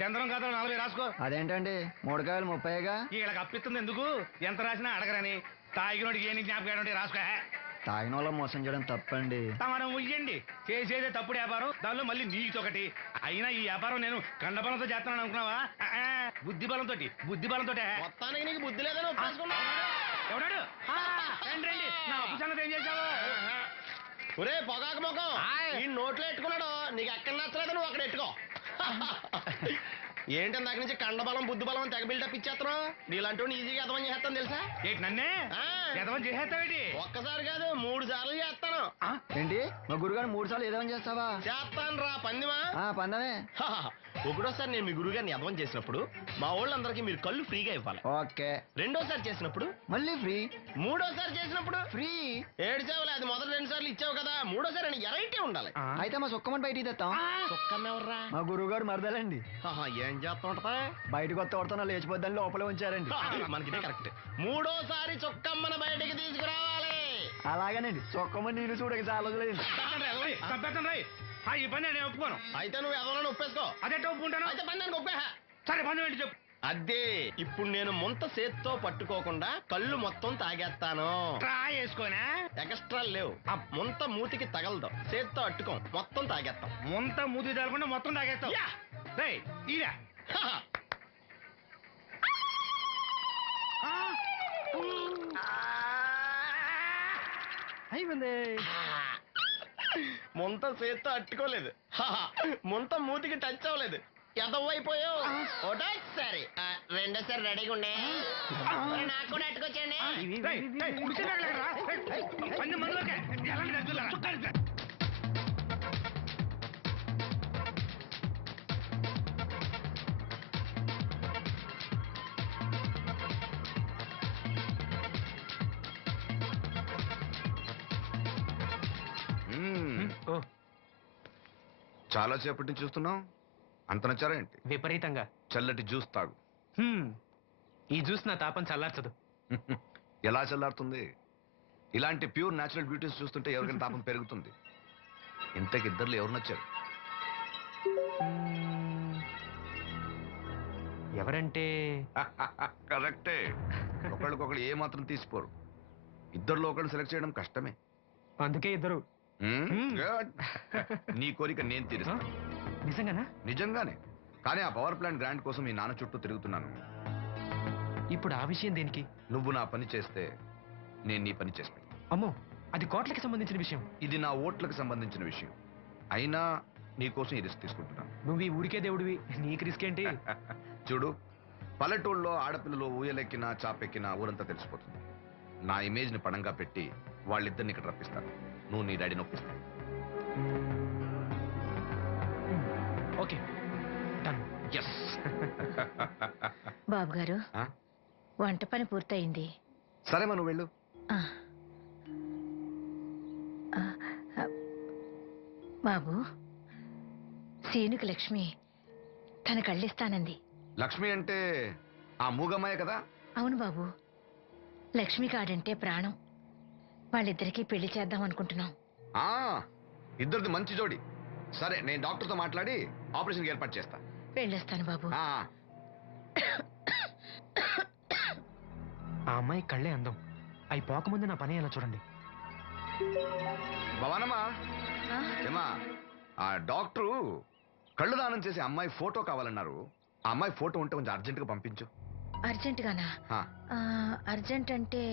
చంద్రం కథలు 40 రాసుకో. అదేంటండి 3 కాయలు 30గా? వీళ్ళకి అప్పిస్తుంది ఎందుకు? ఎంత రాసినా అడగరని. తాగినోడికి ఏ జ్ఞాపకం రాసుకో. తాగిన వాళ్ళ మోసం చేయడం తప్పండి. మనం ఉయ్యండి, చేసేదే తప్పుడు వ్యాపారం, దానిలో మళ్ళీ నీతొకటి. అయినా ఈ వ్యాపారం నేను కండబలంతో చేస్తున్నాను అనుకున్నావా? బుద్ధి బలంతో. మొత్తానికి నీకు బుద్ధి లేదని ఎవడాడు? రండి, నా అప్పు సంగతి ఏం చేశావు? ఒరే పొగాకు ముఖం, ఈ నోట్లో ఎట్టుకున్నాడు. నీకు ఎక్కడ నచ్చలేదు, నువ్వు అక్కడ ఎట్టుకో. ఏంటి దాని నుంచి కండబలం బుద్ధి బలం తెగ బిల్డప్ ఇచ్చేస్తున్నావు? నీలాంటి ఈజీగా ఎదవని చేస్తాను తెలుసా? ఏంటి నన్నే ఎదవని చేసేస్తావేంటి? ఒక్కసారి కాదు 3 సార్లు చేస్తాను. ఏంటి మా గురుగారు 3 సార్లు ఏదేమని చేస్తావా? చేస్తాను రా పందిమా. పందమే. ఒకటోసారి నేను మీ గురువు గారిని ఎదవని చేసినప్పుడు మా వాళ్ళందరికీ మీరు కళ్ళు ఫ్రీగా ఇవ్వాలి. ఓకే. రెండోసారి చేసినప్పుడు మళ్ళీ ఫ్రీ. మూడోసారి చేసినప్పుడు ఫ్రీ. ఏడ్చావులే, అది మొదటి 2 సార్లు ఇచ్చావు కదా, మూడోసారి ఎరైటీ ఉండాలి. అయితే మా సుక్కమని బయటికి తెస్తాం. సుక్కమ్మెవర్రా? మా గురువు గారు మరదలండి. ఏం చేస్తా ఉంటదా? బయటకు వస్తే కొడతా లేచిపోద్దని లోపలే ఉంచారండి. మనకిదే కరెక్ట్. మూడోసారి చొక్కమ్మన బయటికి తీసుకురావాలి. అలాగేనండి. చొక్కమని నేను చూడక చాలా లేదు. ఈ పని నేను ఒప్పుకోను. అయితే నువ్వు ఎవరైనా ఒప్పేసుకో. అదే ఒప్పుకుంటాను. అయితే పని దానికి ఒప్పేహ. సరే పని ఏంటి చెప్పు. అదే ఇప్పుడు నేను ముంత చేత్తో పట్టుకోకుండా కళ్ళు మొత్తం తాగేస్తాను. ట్రై చేసుకోనా? ఎక్స్ట్రా లేవు. ముంత మూతికి తగలదు, చేత్తో అట్టుకోం, మొత్తం తాగేస్తాం. ముంత మూతి తగలకుండా మొత్తం తాగేస్తాం. ఇదా అయిపోయింది. ముంత చేత్తో అట్టుకోలేదు, ముంత మూతికి టచ్ అవ్వలేదు, ఎదవైపోయావు. ఒకటోసారి రెండోసారి రెడీగా ఉండే. నాకు కూడా అట్టుకొచ్చండి. చాలా సేపటి నుంచి చూస్తున్నాం. అంత నచ్చారా ఏంటి? విపరీతంగా. చల్లటి జ్యూస్ తాగు. ఈ జ్యూస్ నా తాపం చల్లార్చదు. ఎలా చల్లారుతుంది? ఇలాంటి ప్యూర్ న్యాచురల్ బ్యూటీస్ చూస్తుంటే ఎవరికైనా తాపం పెరుగుతుంది. ఇంతకి ఇద్దరులో ఎవరు నచ్చారు? ఎవరంటే? కరెక్టే. ఒకళ్ళకొకళ్ళు ఏ మాత్రం తీసిపోరు. ఇద్దరులో ఒకళ్ళు సెలెక్ట్ చేయడం కష్టమే. అందుకే ఇద్దరు. నీ కోరిక నేను తీరుస్తాను. నిజంగానా? నిజంగానే. కానీ ఆ పవర్ ప్లాంట్ గ్రాంట్ కోసం ఈ నాన్న చుట్టూ తిరుగుతున్నాను. ఇప్పుడు ఆ విషయం దేనికి? నువ్వు నా పని చేస్తే నేను నీ పని చేసి పెడతాను. అమ్మో, అది కోట్లకి సంబంధించిన విషయం. ఇది నా ఓట్లకు సంబంధించిన విషయం. అయినా నీకోసం ఈ రిస్క్ తీసుకుంటున్నాను. నువ్వు ఈ ఊరికే దేవుడివి, నీకు రిస్క్ ఏంటి? చూడు, పల్లెటూళ్ళలో ఆడపిల్లలు ఊయలెక్కినా చాపెక్కినా ఊరంతా తెలిసిపోతుంది. నా ఇమేజ్ ని పడంగా పెట్టి వాళ్ళిద్దరిని ఇక్కడ రప్పిస్తాను. నువ్వు నీ డాడీ నొప్పిస్తాను. Okay, done. ఎస్. బాబు గారు, వంట పని పూర్తయింది. సరే మనం వెళ్ళు. బాబు, సీనుకి లక్ష్మి తన కళ్ళిస్తానంది. లక్ష్మి అంటే ఆ మూగమ్మాయే కదా? అవును బాబు, లక్ష్మి కాడంటే ప్రాణం. వాళ్ళిద్దరికీ పెళ్లి చేద్దాం అనుకుంటున్నాం. ఇద్దరిది మంచి జోడి. సరే, నేను డాక్టర్తో మాట్లాడి ఆపరేషన్ ఏర్పాటు చేస్తా. వెళ్ళొస్తాను బాబు. ఆ అమ్మాయి కళ్ళే అందం. అవి పోకముందు నా పని ఎలా చూడండి. భవానమ్మా, ఏమా ఆ డాక్టరు కళ్ళు దానం చేసే అమ్మాయి ఫోటో కావాలన్నారు. ఆ అమ్మాయి ఫోటో ఉంటే కొంచెం అర్జెంటుగా పంపించు. అర్జెంట్ గానా? అర్జెంట్ అంటే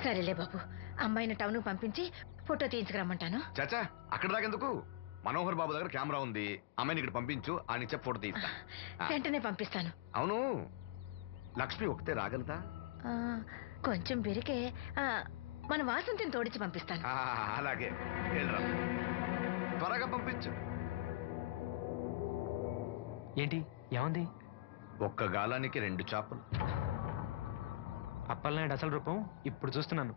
సరేలే బాబు, అమ్మాయిని టౌన్ పంపించి ఫోటో తీయించుకురమ్మంటాను. చాచా, అక్కడ దాకెందుకు? మనోహర్ బాబు దగ్గర కెమెరా ఉంది. అమ్మాయిని ఇక్కడ పంపించు, ఆయన చెప్పి ఫోటో తీస్తా. వెంటనే పంపిస్తాను. అవును, లక్ష్మి ఒకతే రాగలదా? కొంచెం బెరికే. మన వాసంతిని తోడిచి పంపిస్తాను. అలాగే, వెళ్ళరా, త్వరగా పంపించు. ఏంటి ఏముంది? ఒక్క గాలానికి 2 చేపలు. అప్పలనాయుడు అసలు రూపం ఇప్పుడు చూస్తున్నాను.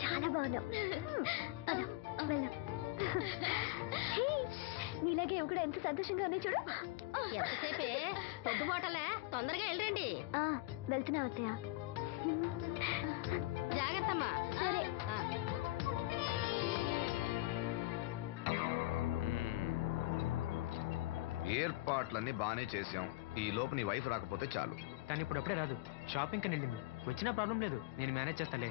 చాలా బాగున్నావు. నీలాగే కూడా ఎంత సంతోషంగా ఉన్నాయి చూడు. ఎంతసేపే పొద్దుబాటలే, తొందరగా వెళ్ళండి. వెళ్తున్నా అత్తయ్య. జాగ్రత్త ఏర్పాట్లన్నీ బానే చేసాం. ఈ లోపు నీ వైఫ్ రాకపోతే చాలు. కానీ ఇప్పుడు అప్పుడే రాదు, షాపింగ్ కని వెళ్ళింది. వచ్చినా ప్రాబ్లం లేదు, నేను మేనేజ్ చేస్తాలే.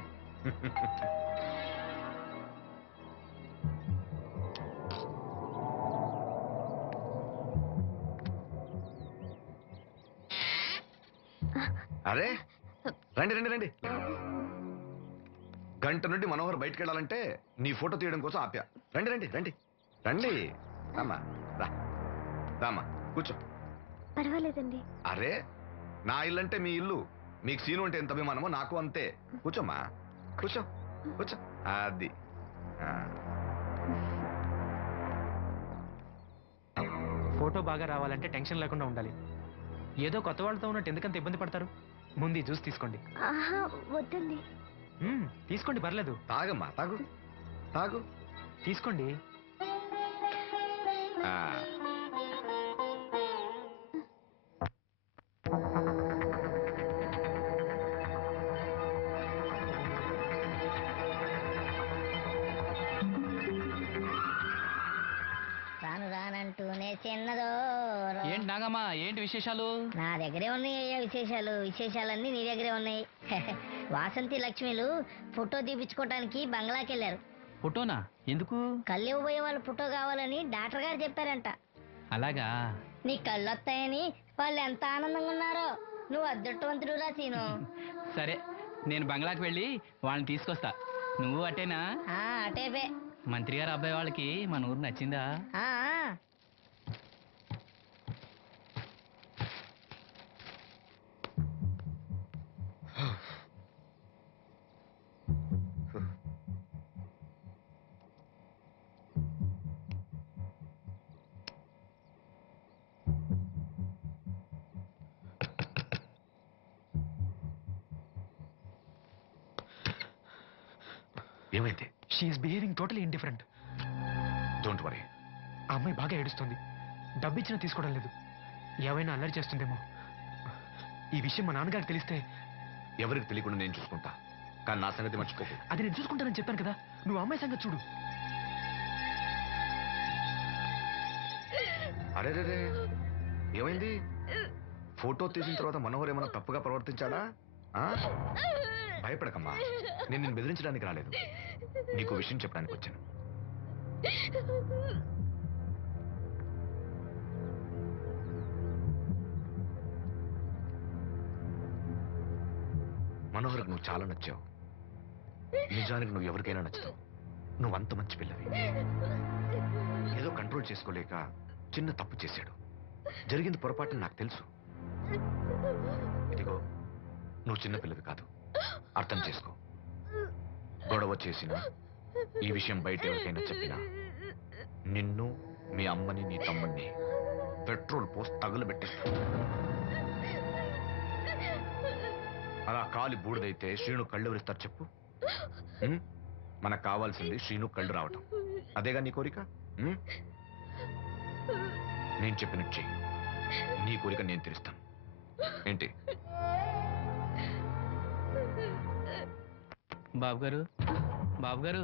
అరే రండి రండి రండి. గంట నుండి మనోహర్ బయటకు వెళ్ళాలంటే నీ ఫోటో తీయడం కోసం ఆప్యా. రండి రండి రండి రండి. రామ్మా రా, రామ్మా కూర్చో. పర్వాలేదండి. అరే నా ఇల్లు అంటే మీ ఇల్లు, మీకు సీను అంటే ఎంత అభిమానమో నాకు అంతే. కూర్చోమ్మా కూర్చో కూర్చో. అది ఆ. ఫోటో బాగా రావాలంటే టెన్షన్ లేకుండా ఉండాలి. ఏదో కొత్త వాళ్ళతో ఉన్నట్టు ఎందుకంత ఇబ్బంది పడతారు? ముందు ఈ జ్యూస్ తీసుకోండి. ఆహా వద్దండి. తీసుకోండి, పర్లేదు. తాగమ్మా తాగు తాగు. తీసుకోండి. ఆ. రాను రానంటూనే చిన్నదో ఏంటి నాగమ్మా, ఏంటి విశేషాలు? నా దగ్గరే ఉన్నాయి అయ్యా విశేషాలు. విశేషాలన్నీ నీ దగ్గరే ఉన్నాయి. వాసంతి లక్ష్మిలు ఫోటో తీపించుకోవటానికి బంగ్లాకి వెళ్ళారు. ఫోటోనా? ఎందుకు? కళ్ళు ఇవ్వబోయే వాళ్ళు ఫోటో కావాలని డాక్టర్ గారు చెప్పారంట. అలాగా? నీ కళ్ళు వస్తాయని వాళ్ళు ఎంత ఆనందంగా ఉన్నారో. నువ్వు అదృష్టవంతుడు రా సీను. సరే, నేను బంగ్లాకి వెళ్ళి వాళ్ళని తీసుకొస్తా. నువ్వు అటేనా? అటేపే. మంత్రి గారు అబ్బాయి వాళ్ళకి మన ఊరు నచ్చిందా? ఏమైంది? She is behaving totally indifferent. Don't worry. ఆ అమ్మాయి బాగా ఏడుస్తుంది. డబ్బు ఇచ్చినా తీసుకోవడం లేదు. ఏమైనా అల్లరి చేస్తుందేమో. ఈ విషయం మా నాన్నగారికి తెలిస్తే? ఎవరికి తెలియకుండా నేను చూసుకుంటా, కానీ నా సంగతి మర్చిపోకు. అది నేను చూసుకుంటానని చెప్పాను కదా, నువ్వు అమ్మాయి సంగతి చూడు. అరే రే, ఏమైంది? ఫోటో తీసిన తర్వాత మనోహర్ ఏమైనా తప్పుగా ప్రవర్తించాడా? భయపడకమ్మా, నేను నిన్ను బెదిరించడానికి రాలేదు, నీకు విషయం చెప్పడానికి వచ్చాను. మనోహర్కి నువ్వు చాలా నచ్చావు. నిజానికి నువ్వు ఎవరికైనా నచ్చుతావు. నువ్వు అంత మంచి పిల్లవి. ఏదో కంట్రోల్ చేసుకోలేక చిన్న తప్పు చేశాడు. జరిగింది పొరపాటు నాకు తెలుసు. ఇదిగో, నువ్వు చిన్న పిల్లవి కాదు, అర్థం చేసుకో. గొడవ చేసినా, ఈ విషయం బయట ఎవరికైనా చెప్పినా, నిన్ను, మీ అమ్మని, నీ తమ్ముడిని పెట్రోల్ పోసి తగులబెట్టేస్తా. అలా కాలి బూడిదైతే శ్రీను కళ్ళు ఎవరిస్తారు చెప్పు? మనకు కావాల్సింది శ్రీను కళ్ళు రావటం. అదేగా నీ కోరిక? నేను చెప్పినట్టు చెయ్యి, నీ కోరిక నేను తీరుస్తాను. ఏంటి? బాబు గారు, బాబు గారు,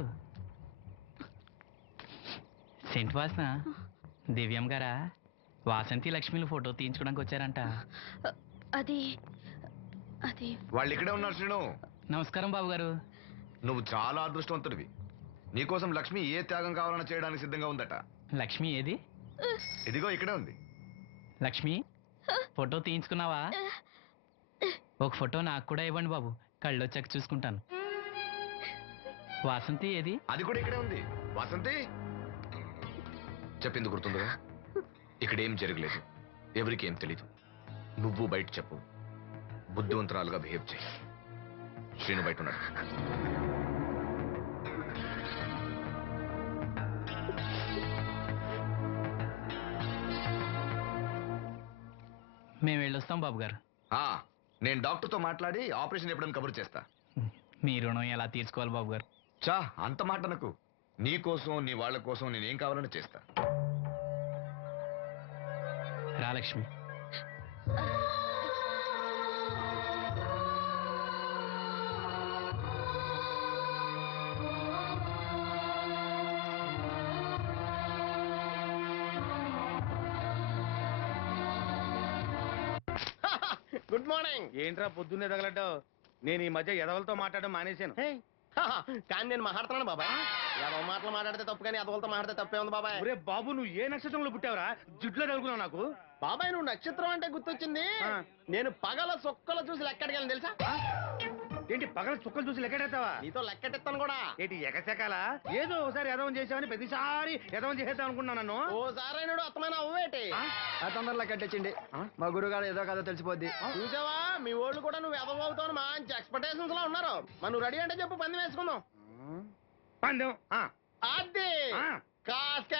సెంట్ వాసన దివ్యం గారా? వాసంతి లక్ష్మిలు ఫోటో తీయించుకోవడానికి వచ్చారంట. అది అది వాళ్ళు ఇక్కడే ఉన్నారు శ్రీను. నమస్కారం బాబు గారు. నువ్వు చాలా అదృష్టవంతుడివి. నీకోసం లక్ష్మి ఏ త్యాగం కావాలన్నా చేయడానికి సిద్ధంగా ఉందట. లక్ష్మి ఏది? ఇదిగో ఇక్కడే ఉంది. లక్ష్మి, ఫోటో తీయించుకున్నావా? ఒక ఫోటో నాకు కూడా ఇవ్వండి బాబు, కళ్ళు వచ్చాక చూసుకుంటాను. వాసంతి ఏది? అది కూడా ఇక్కడే ఉంది. వాసంతి, చెప్పింది గుర్తుందిగా? ఇక్కడేం జరగలేదు, ఎవరికి ఏం తెలీదు. నువ్వు బయట చెప్పు, బుద్ధివంతురాలుగా బిహేవ్ చేయి. శ్రీను బయట ఉన్నాడు. మేము వెళ్ళొస్తాం బాబు గారు. నేను డాక్టర్తో మాట్లాడి ఆపరేషన్ ఎప్పుడైనా కబురు చేస్తా. మీ రుణం ఎలా తీర్చుకోవాలి బాబు గారు? చా, అంత మాట నాకు. నీ కోసం, నీ వాళ్ళ కోసం నేనేం కావాలని చేస్తా. రా లక్ష్మి. Good morning. ఏంట్రా పొద్దున్నే తగలడ్డావు? నేను ఈ మధ్య ఎదవలతో మాట్లాడడం మానేశాను. కానీ నేను మాట్లాడుతున్నాను బాబాయ్. ఏదో మాటలు మాట్లాడితే తప్పు, కానీ అదవులతో మాట్లాడితే తప్పే ఉంది బాబాయ్. ఒరే బాబు, నువ్వు ఏ నక్షత్రంలో పుట్టావురా? జిడ్లో తగులుకున్నావు నాకు. బాబాయ్ నువ్వు నక్షత్రం అంటే గుర్తొచ్చింది. నేను పగల సొక్కలు చూసి లెక్కడికి వెళ్ళి తెలుసా? ఏంటి పగల చుక్కలు చూసి లెక్కెడతావా? నీతో లెక్కెట్టిస్తాను కూడా. ఏంటి ఎగసెకాల? ఏదో ఒకసారి ఎదవం చేసావని ప్రతిసారి ఎదవం చేసేద్దాం అనుకున్నా నన్ను. ఓసారి అయినాడు అత్తమైన అవ్వేటి. ఆ తొందరలో కట్టించండి, మా గురుగారు ఏదో కథ తెలిసిపోద్ది. చూసావా, మీ వాళ్ళు కూడా నువ్వు ఎదవవుతావు మంచి ఎక్స్పెక్టేషన్స్ లో ఉన్నారు. మరి నువ్వు రెడీ అంటే చెప్పు, పంది వేసుకుందాం. పందెం అది కాస్క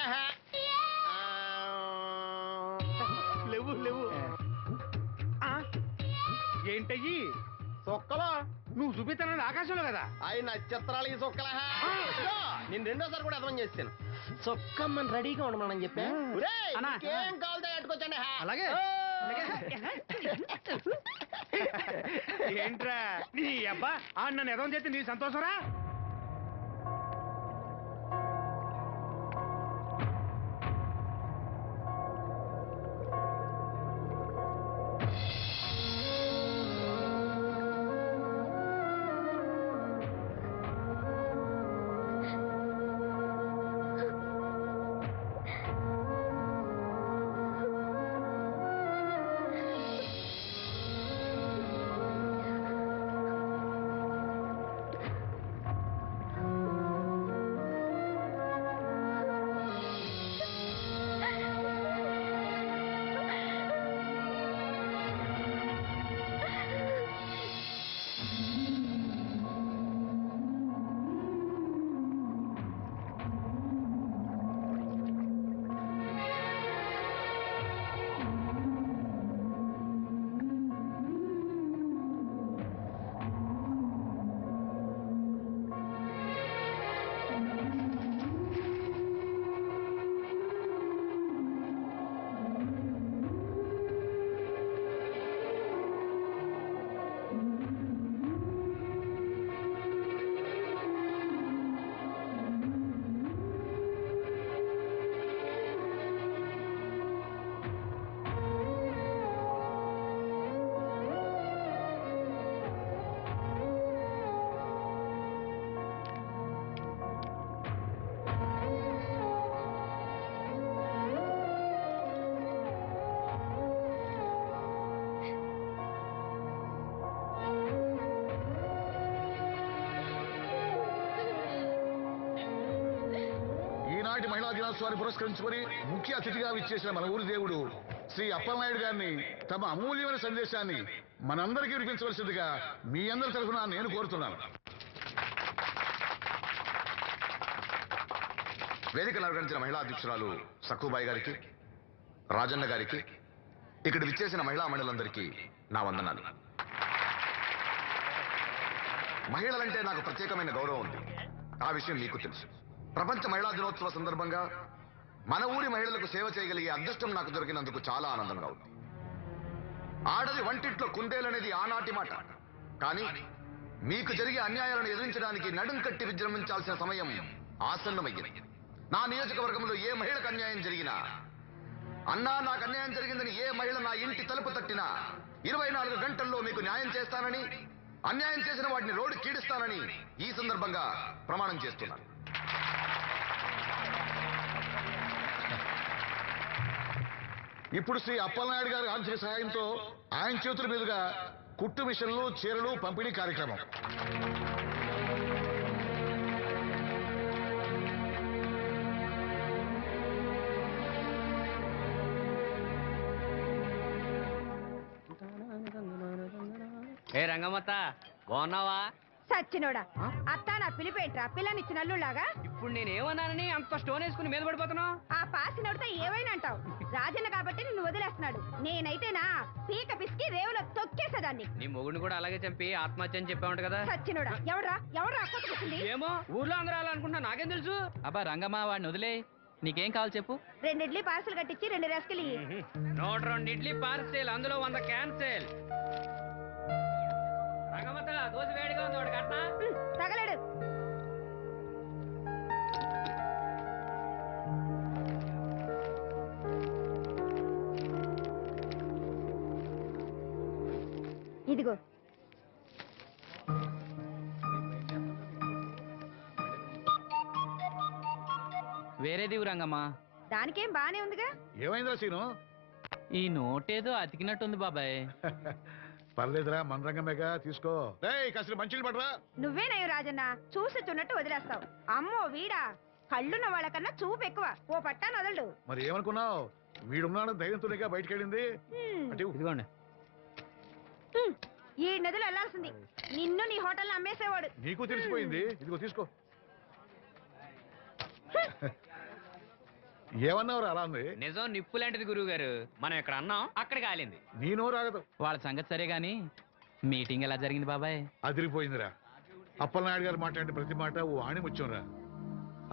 లేవు లేవు. ఏంటయ్యి సొక్కలో నువ్వు చూపిస్తానని ఆకాశంలో కదా? అవి నక్షత్రాలు ఈ సొక్కల. నేను రెండోసారి కూడా అర్థం చేస్తాను. సొక్కమ్మని రెడీగా ఉండమని చెప్పా. ఏం కావాలి కట్టుకొచ్చండి. అలాగే. ఏంట్రా నీ అబ్బా నన్ను ఎదవం చేస్తే నీ సంతోషరా? ఈనాటి మహిళా దినోత్సవాన్ని పురస్కరించుకొని ముఖ్య అతిథిగా విచ్చేసిన మన ఊరి దేవుడు శ్రీ అప్పలనాయుడు గారిని తమ అమూల్యమైన సందేశాన్ని మనందరికీ వినిపించవలసిందిగా మీ అందరి తరఫున నేను కోరుతున్నాను. వేదికను అలంకరించిన మహిళా అధ్యక్షురాలు సక్కుబాయి గారికి, రాజన్న గారికి, ఇక్కడ విచ్చేసిన మహిళా మండలందరికీ నా వందనాలు. మహిళలంటే నాకు ప్రత్యేకమైన గౌరవం ఉంది. ఆ విషయం మీకు తెలుసు. ప్రపంచ మహిళా దినోత్సవ సందర్భంగా మన ఊరి మహిళలకు సేవ చేయగలిగే అదృష్టం నాకు దొరికినందుకు చాలా ఆనందంగా ఉంది. ఆడది వంటింట్లో కుందేలనేది ఆనాటి మాట. కానీ మీకు జరిగే అన్యాయాలను ఎదిరించడానికి నడుం కట్టి విజృంభించాల్సిన సమయం ఆసన్నమయ్యింది. నా నియోజకవర్గంలో ఏ మహిళకు అన్యాయం జరిగినా, అన్నా నాకు అన్యాయం జరిగిందని ఏ మహిళ నా ఇంటి తలుపు తట్టినా 24 గంటల్లో మీకు న్యాయం చేస్తానని, అన్యాయం చేసిన వాటిని రోడ్డు కీడిస్తానని ఈ సందర్భంగా ప్రమాణం చేస్తున్నాను. ఇప్పుడు శ్రీ అప్పలనాయుడు గారి ఆర్థిక సహాయంతో ఆయన చేతుల మీదుగా కుట్టు మిషన్లు, చీరలు పంపిణీ కార్యక్రమం. ఏ రంగమ్మత్త, బాగున్నావా? సచ్చినోడా, అత్త నా పిలిపేంట్రా పిల్లనిచ్చిన అల్లులాగా? ఇప్పుడు నేనేమన్నానని అంత స్టోన్ వేసుకుని మీద పడిపోతున్నావు? ఆ పాసినోడితో ఏమైనా అంటావు. రాజన్న కాబట్టి నిన్ను వదిలేస్తున్నాడు. నేనైతేనా పీక పిసికి రేవులో తొక్కేసేదాన్ని. నీ మొగుడిని కూడా అలాగే చంపి ఆత్మహత్య అని చెప్పావంట కదా? సచ్చినోడా, ఎవడ్రా కొట్టుకొచ్చింది? ఏమో, ఊర్లో అందరూ అలా అనుకుంటున్నా, నాకేం తెలుసు? అబ్బా రంగమ్మ, వాడిని వదిలే. నీకేం కావాలి చెప్పు. 2 ఇడ్లీ పార్సల్ కట్టించి 2 రస్కులు. 102 ఇడ్లీ పార్సెల్, అందులో 100 క్యాన్సెల్. రంగమ్మత, దోశ వేడిగా ఉంది, ఒకటి కట్నా? తగలడు. ఇదిగో. వేరేది రంగమ్మా. దానికేం బానే ఉందిగా. ఏమైందిరా సీను? ఈ నోటేదో అతికినట్టుంది బాబాయ్. పర్లేదురా, మన రంగమేగా, తీసుకో. కాస్త మంచిలు పడరా. నువ్వేనయ్యో రాజన్న, చూసి చున్నట్టు వదిలేస్తావు. అమ్మో వీడా, కళ్ళున్న వాళ్ళకన్నా చూపు ఎక్కువ. ఓ పట్టాను వదలడు. మరి ఏమనుకున్నావు? వీడున్నాడు ధైర్యంతోనేగా బయటకెళ్ళింది. అంటే ఇదిగోండి. ఈ నదిలో వెళ్లాల్సింది. నిన్ను నీ హోటల్ అమ్మేసేవాడు. నీకు తెలిసిపోయింది. ఇదిగో తీసుకో. ఏమన్నావురా అలా ఉంది? నిజం నిప్పు లాంటిది గురువు గారు. మనం ఇక్కడ అన్నాం, అక్కడ కాలింది. నేను రాగదు. వాళ్ళ సంగతి సరే గాని మీటింగ్ ఎలా జరిగింది బాబాయ్? అదిరిపోయిందిరా. అప్పలనాయుడు గారు మాట్లాడిన ప్రతి మాట ఓ ఆణిముత్యంరా.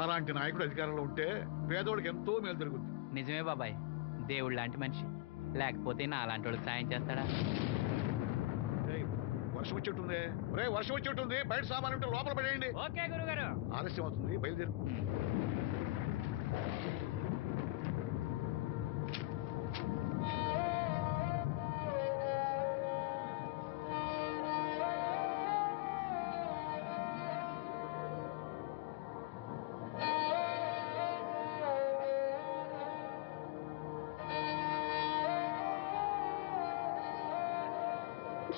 అలాంటి నాయకుడు అధికారంలో ఉంటే పేదోడికి ఎంతో మేలు జరుగుతుంది. నిజమే బాబాయ్, దేవుడు లాంటి మనిషి. లేకపోతే నా అలాంటి వాళ్ళకి సాయం చేస్తాడా? వర్షం వచ్చేట్టుంది. వర్షం వచ్చేట్టుంది. బయట సామాన్ ఉంటే లోపల పడేయండి. ఓకే గురుగారు. ఆలస్యం అవుతుంది, బయలుదేరు.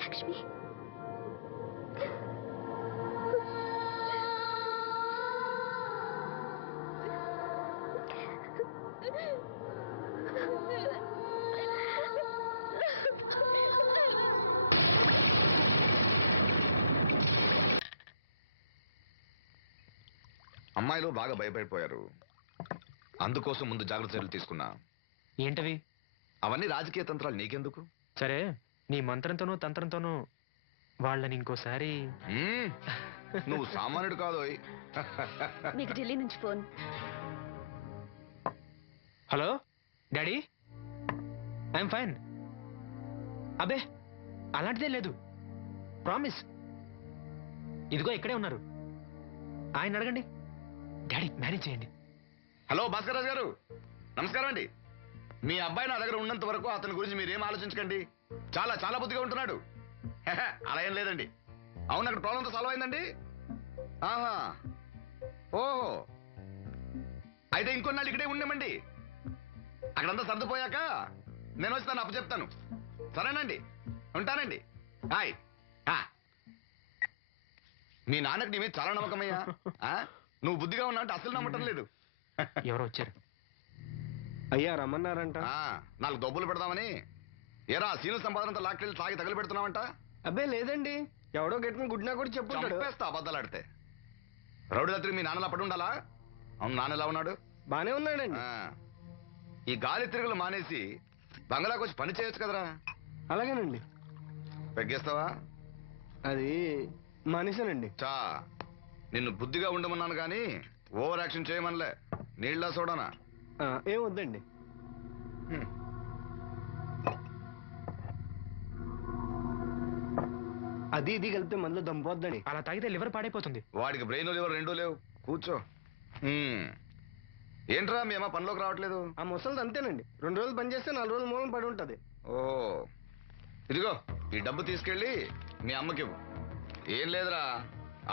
లక్ష్మి, అమ్మాయిలు బాగా భయపడిపోయారు. అందుకోసం ముందు జాగ్రత్త చర్యలు తీసుకున్నా. ఏంటవి? అవన్నీ రాజకీయ తంత్రాలు, నీకెందుకు? సరే, నీ మంత్రంతోనూ తంత్రంతోనూ వాళ్ళని ఇంకోసారి. నువ్వు సామాన్యుడు కాదోయ్. మీకు ఢిల్లీ నుంచి phone. Hello daddy, I'm fine. అబే అలాంటిదే లేదు, ప్రామిస్. ఇదిగో ఇక్కడే ఉన్నారు, ఆయన అడగండి. డాడీ మేనేజ్ చేయండి. హలో భాస్కర్ రాజు గారు, నమస్కారం అండి. మీ అబ్బాయి నా దగ్గర ఉన్నంత వరకు అతని గురించి మీరేం ఆలోచించకండి. చాలా చాలా బుద్ధిగా ఉంటున్నాడు. అలా ఏం లేదండి. అవును, అక్కడ ప్రాబ్లంతో సాల్వ్ అయిందండి. ఆహా, ఓహో, అయితే ఇంకొన్నాళ్ళు ఇక్కడే ఉండమండి. అక్కడంతా సర్దుపోయాక నేను వచ్చి తను అప్పచెప్తాను. సరేనండి, ఉంటానండి. హాయ్. మీ నాన్నకి నీ మీద చాలా నమ్మకమయ్యా. నువ్వు బుద్ధిగా ఉన్నావు అంటే అసలు నమ్మటం లేదు. ఎవరో వచ్చారు. అయ్యా రమ్మన్నారంట. 4 దొబ్బులు పెడదామని. ఏరా సీను సంపాదనంతా లాక్కెళ్ళి తాగి తగలు పెడుతున్నావంట? అబ్బే లేదండి, ఎవడో గట్టిన గుడ్నా కూడా చెప్పుకుంటాడు. చంపేస్తా అబద్ధాలాడితే. రౌడీ రాత్రి మీ నాన్నలా పడి ఉండాలా? అవును, నాన్న ఎలా ఉన్నాడు? బానే ఉన్నాడండి. ఈ గాలి తిరుగులు మానేసి బంగ్లాకి వచ్చి పని చేయొచ్చు కదరా. అలాగేనండి. పెగ్గేస్తావా? అది మానేశానండి. చా, నిన్ను బుద్ధిగా ఉండమన్నాను కానీ ఓవర్ యాక్షన్ చేయమనలే. నీళ్ళ సోడానా? ఏం వద్దండి. అది ఇది కలిపితే మనలో దంపోద్దండి. అలా తాగితే లివర్ పాడైపోతుంది. వాడికి బ్రెయిన్ లివర్ రెండూ లేవు. కూర్చో. ఏంట్రా మీ అమ్మ పనిలోకి రావట్లేదు? ఆ ముసలిది అంతేనండి, 2 రోజులు పని చేస్తే 4 రోజులు మూలం పడి ఉంటది. ఓ, ఇదిగో ఈ డబ్బు తీసుకెళ్ళి మీ అమ్మకివ్వు. ఏం లేదురా,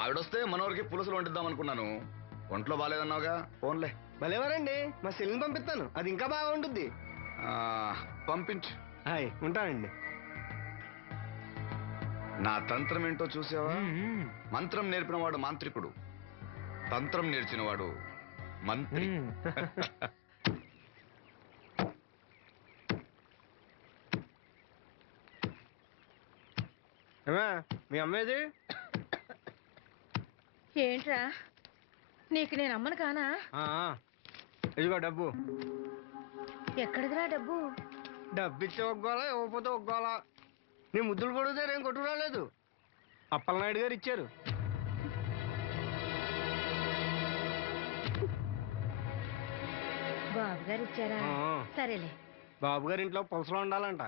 ఆవిడొస్తే మనోరికి పులుసులు వండిద్దాం అనుకున్నాను. ఒంట్లో బాగాలేదన్నావుగా, ఫోన్లే. భలేవారండి, మా సెల్ని పంపిస్తాను, అది ఇంకా బాగా ఉంటుంది. పంపించు. హాయ్, ఉంటానండి. నా తంత్రం ఏంటో చూసావా? మంత్రం నేర్పినవాడు మాంత్రికుడు, తంత్రం నేర్చినవాడు మంత్రి. మీ అమ్మేది? ఏంట్రా, నీకు నేను అమ్మను కానా? ఇదిగో డబ్బు. ఎక్కడిదిరా డబ్బు? డబ్బు ఇచ్చే ఒగ్గోలా, ఇవ్వకపోతే ఒగ్గోలా. నీ ముద్దులు పొడితే ఏం కొట్టు రాలేదు, అప్పలనాయుడు గారు ఇచ్చారు. బాబు గారు ఇచ్చారా? సరేలే. బాబు గారి ఇంట్లో పులసలో ఉండాలంట.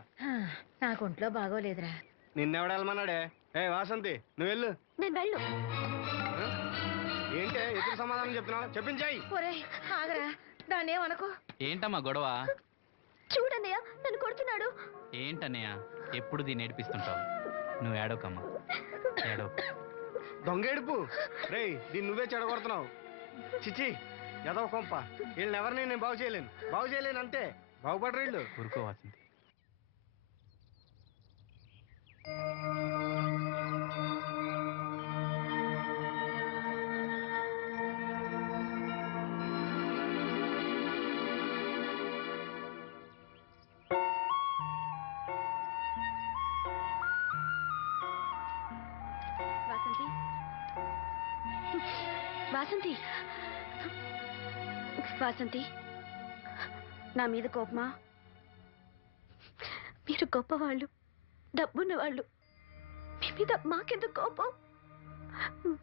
నాకు ఒంట్లో బాగోలేదురా. నిన్నెవడెళ్ళమన్నాడే? వాసంతి, నువ్వు వెళ్ళు. నేను వెళ్ళు. ఏంటే ఎదురు సమాధానం చెప్తున్నావు? చెప్పించాయి. ఆగరా, దాన్ని ఏమనుకో. ఏంటమ్మా గొడవ? చూడన్నయ్య, నన్ను కొడుతున్నాడు. ఏంటన్నయ్య, ఎప్పుడు దీన్ని ఏడిపిస్తుంటావు? నువ్వు ఏడవకమ్మా, ఏడవ. దొంగేడుపు రేయ్, దీన్ని నువ్వే చెడగొడుతున్నావు. చిచి ఎదవ కొంప. వీళ్ళని ఎవరిని నేను బాగు చేయలేను అంతే. బాగుపడరు వీళ్ళు. ఊరుకో వాసంతి. వాసంతి, వాసంతి, వాసంతి, నా మీద కోపమా? మీరు గొప్పవాళ్ళు, డబ్బున్న వాళ్ళు, మీ మీద మాకెందుకు కోపం?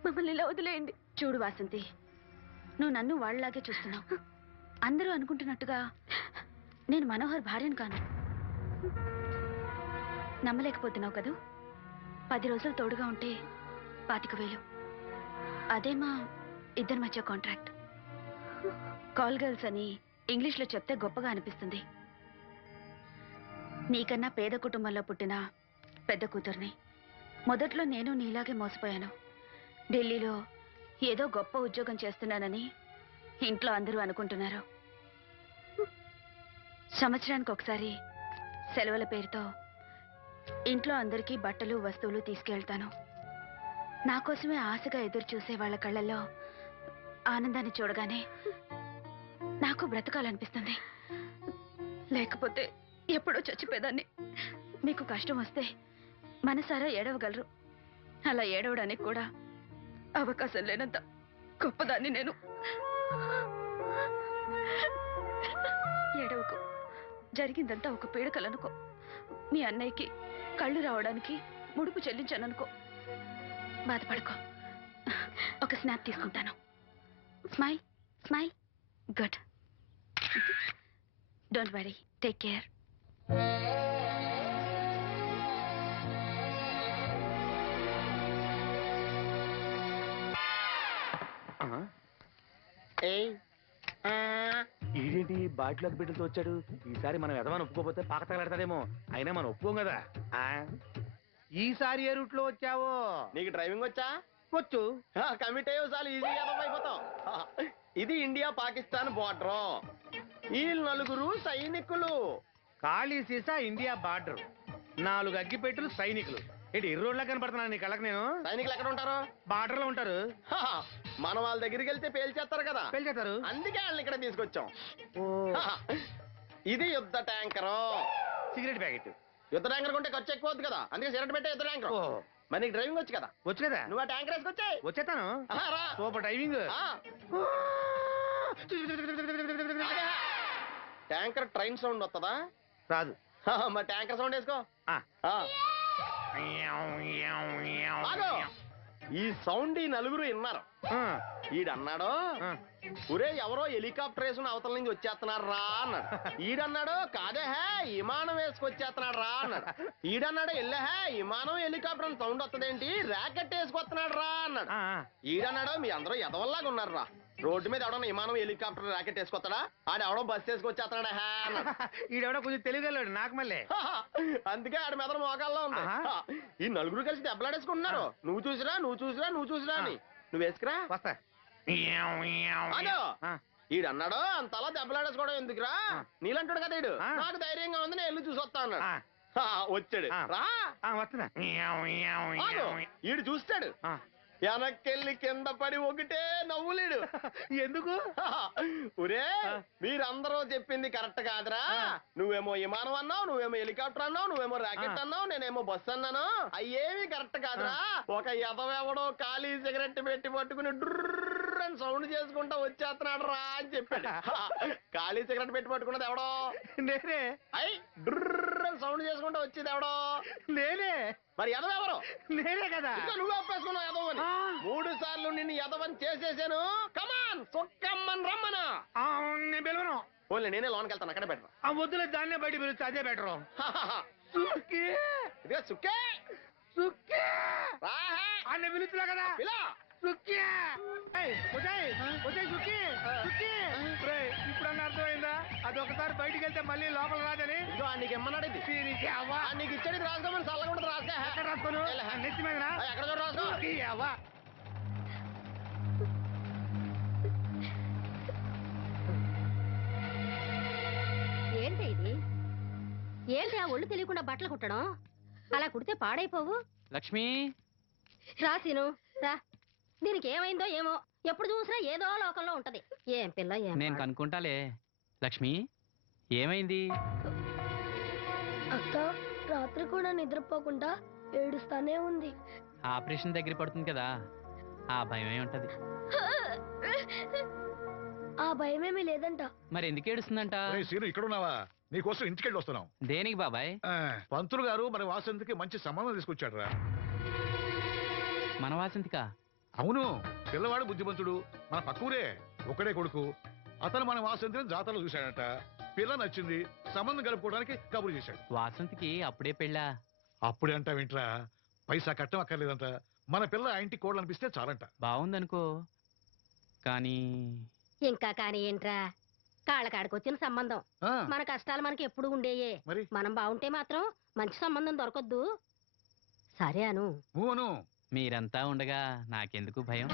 మమ్మల్ని ఇలా వదిలేయండి. చూడు వాసంతి, నువ్వు నన్ను వాళ్ళలాగే చూస్తున్నావు. అందరూ అనుకుంటున్నట్టుగా నేను మనోహర్ భార్యను కాను. నమ్మలేకపోతున్నావు కదూ? 10 రోజులు తోడుగా ఉంటే 25,000. అదే మా ఇద్దరి మధ్య కాంట్రాక్ట్. కాల్ గర్ల్స్ అని ఇంగ్లీష్లో చెప్తే గొప్పగా అనిపిస్తుంది. నీకన్నా పేద కుటుంబంలో పుట్టిన పెద్ద కూతుర్ని. మొదట్లో నేను నీలాగే మోసపోయాను. ఢిల్లీలో ఏదో గొప్ప ఉద్యోగం చేస్తున్నానని ఇంట్లో అందరూ అనుకుంటున్నారు. సంవత్సరానికి ఒకసారి సెలవుల పేరుతో ఇంట్లో అందరికీ బట్టలు వస్తువులు తీసుకెళ్తాను. నా కోసమే ఆశగా ఎదురు చూసే వాళ్ళ కళ్ళల్లో ఆనందాన్ని చూడగానే నాకు బ్రతకాలనిపిస్తుంది. లేకపోతే ఎప్పుడో చచ్చిపోయేదాన్ని. మీకు కష్టం వస్తే మనసారా ఏడవగలరు. అలా ఏడవడానికి కూడా అవకాశం లేనంత గొప్పదాన్ని నేను. ఏడవకు. జరిగిందంతా ఒక పీడకలనుకో. మీ అన్నయ్యకి కళ్ళు రావడానికి ముడుపు చెల్లించాననుకో. బాధపడుకో. ఒక స్నాప్ తీసుకుంటాను. Smile smile. Good. Don't worry. Take care. ఇదేంటి బాటిలోకి బిడ్డలతో వచ్చాడు? ఈసారి మనం ఎదవని ఒప్పుకోపోతే పాక తగలడతాడేమో. అయినా మనం ఒప్పుకోం కదా. ఈసారి ఏ రూట్ లో వచ్చావో? నీకు డ్రైవింగ్ వచ్చా? వచ్చు. కమిట్ అయ్యో చాలు, ఈజీగా అయిపోతాం. ఇది ఇండియా పాకిస్తాన్ బోర్డర్. ఈ 4 సైనికులు. ఖాళీ సీసా ఇండియా బార్డర్, 4 అగ్గిపెట్టెలు సైనికులు. ఏంటి ఎర్రోడ్లా కనపడుతున్నాను నీ కళ్ళకి నేను? సైనికులు ఎక్కడ ఉంటారు? బార్డర్ లో ఉంటారు. మన వాళ్ళ దగ్గరికి వెళ్తే పేల్చేస్తారు కదా. పేల్చేస్తారు. అందుకే వాళ్ళని ఇక్కడ తీసుకొచ్చాం. ఇది యుద్ధ ట్యాంకర్. Cigarette packet. యుద్ధ ట్యాంకర్ కొంటే ఖర్చు ఎక్కువ అవుతుంది కదా, అందుకే సిగరెట్ పెట్టే యుద్ధ ట్యాంకర్. మరి నీకు డ్రైవింగ్ వచ్చు కదా? వచ్చు కదా. నువ్వు ఆ ట్యాంకర్ వేసుకొచ్చాయి. వచ్చేస్తాను. Super driving. Tanker train sound వస్తుందా? రాదు. మరి ట్యాంకర్ సౌండ్ వేసుకో. ఈ సౌండ్ ఈ 4 విన్నారు. ఈడన్నాడు, ఒరే ఎవరో హెలికాప్టర్ వేసుకుని అవతల నుంచి వచ్చేస్తున్నారు రా అన్నాడు. ఈడన్నాడు, కాదే విమానం వేసుకొచ్చేస్తున్నాడు రా అన్నాడు. ఈడన్నాడు, ఎల్లహే విమానం హెలికాప్టర్ సౌండ్ వస్తుందేంటి, ర్యాకెట్ వేసుకొస్తున్నాడు రా అన్నాడు. ఈడన్నాడు, మీ అందరూ ఎదవల్లాగా ఉన్నారు రా, రోడ్డు మీద ఎవడన్నా విమానం హెలికాప్టర్ ర్యాకెట్ వేసుకొస్తాడా? ఆడెవడో బస్సు వేసుకొచ్చేస్తున్నాడా హే అన్నాడు. ఈడెవడో కొంచెం తెలియగలడు నాకు మళ్ళీ. అందుకే ఆడ మీద మోకాల్లో ఉంది. ఈ 4 కలిసి దెబ్బలాడేసుకుంటున్నారు. నువ్వు చూసిరా అని. నువ్వు వేసుకురా. వస్తా. ఈడన్నాడు, అంతలా దెబ్బలాడేసుకోవడం ఎందుకురా, నీలంటాడు కదా ఈడు. నాకు ధైర్యంగా ఉంది, నేను వెళ్ళి చూసి వస్తా అన్నాడు. వచ్చాడు రా. వస్తున్నా. ఈడు చూస్తాడు, వెనక్కెళ్ళి కింద పడి ఒకటే నవ్వులేడు. ఎందుకు? ఒరే మీరందరూ చెప్పింది కరెక్ట్ కాదురా. నువ్వేమో విమానం అన్నావు, నువ్వేమో హెలికాప్టర్ అన్నావు, నువ్వేమో రాకెట్ అన్నావు, నేనేమో బస్సు అన్నాను. అయ్యేవి కరెక్ట్ కాదురా. ఒక ఎదవెవడో ఖాళీ సిగరెట్ పెట్టి పట్టుకుని డ్రర్ అని సౌండ్ చేసుకుంటా వచ్చేస్తున్నాడు రా అని చెప్పాడు. ఖాళీ సిగరెట్ పెట్టి పట్టుకున్నది ఎవడో? నేనే. అయ్యి డ్రర్ అని సౌండ్ చేసుకుంటా వచ్చేది ఎవడో? నేనే. మరి ఎదవెవరు? నేనే కదా. నువ్వు ఒప్పేసుకున్నావు ఎదవని. 3 సార్లు నిన్ను ఎదవని చేసేసాను. కమాన్ సుక్కమ్మని రమ్మను. నేను పిలవను. ఓన్లీ నేనే లోన్కి వెళ్తాను, అక్కడే బెటర్. వద్దులే, దాన్నే బయట పిలుస్తా, అదే బెటరు. ఇదిగా సుక్కే అన్న పిలుస్తున్నా కదా. ఇప్పుడన్నా అర్థమైందా? అదో ఒకసారి బయటికి వెళ్తే మళ్ళీ లోపల రాదని ఇదిగో నీకు ఇమ్మన్నాడు ఇది దీనికి అవ్వ. నీకు ఇచ్చేది రాసుకోమని చల్లగా ఉంటుంది రాసుకో ఎక్కడ రాసుకోను నెత్తి మీదనా? ఎక్కడ చూడ రాసుకో ఈ అవ్వ. ఏంటి ఇది ఏంటి ఆ ఒళ్ళు తెలియకుండా బట్టలు కుట్టడం అలా కుడితే పాడైపోవు లక్ష్మి రాసిను రా దీనికి ఏమైందో ఏమో ఎప్పుడు చూసినా ఏదో లోకంలో ఉంటది ఏం పిల్ల ఏం నేను పాడు. కనుక్కుంటాలే లక్ష్మి ఏమైంది అక్క రాత్రి కూడా నిద్రపోకుండా ఏడుస్తానే ఉంది. ఆపరేషన్ దగ్గర పడుతుంది కదా ఆ భయమే ఉంటది ఆ భయమేమీ లేదంట. మరి ఎందుకు ఏడుస్తుందంట ఒరేయ్ సీను ఇక్కడ ఉన్నావా నీకోసం ఇంటికెళ్ళి వస్తున్నాం. దేనికి బాబాయ్ పంతులు గారు మన వాసంతికి మంచి సంబంధం తీసుకొచ్చాడు రా. మన వాసంతికా అవును, పిల్లవాడు బుద్ధిమంతుడు, మన పక్కూరే, ఒకడే కొడుకు. అతను మన వాసంతిని జాతరలో చూశాడట. పిల్ల నచ్చింది, సంబంధం కలుపుకోవడానికి కబురు చేశాడు. వాసంతికి అప్పుడే పెళ్ళా? అప్పుడే అంట వింట్రా, పైసా కట్టం అక్కర్లేదంట. మన పిల్ల ఆ ఇంటికి కోడలనిపిస్తే చాలంట. బాగుందనుకో కానీ ఇంకా కానీ ఏంట్రా కాళ్ళకాడికొచ్చిన సంబంధం మన కష్టాలు మనకి ఎప్పుడు ఉండేయే మరి మనం బాగుంటే మాత్రం మంచి సంబంధం దొరకొద్దు సరే అను నువ్వును మీరంతా ఉండగా నాకెందుకు భయం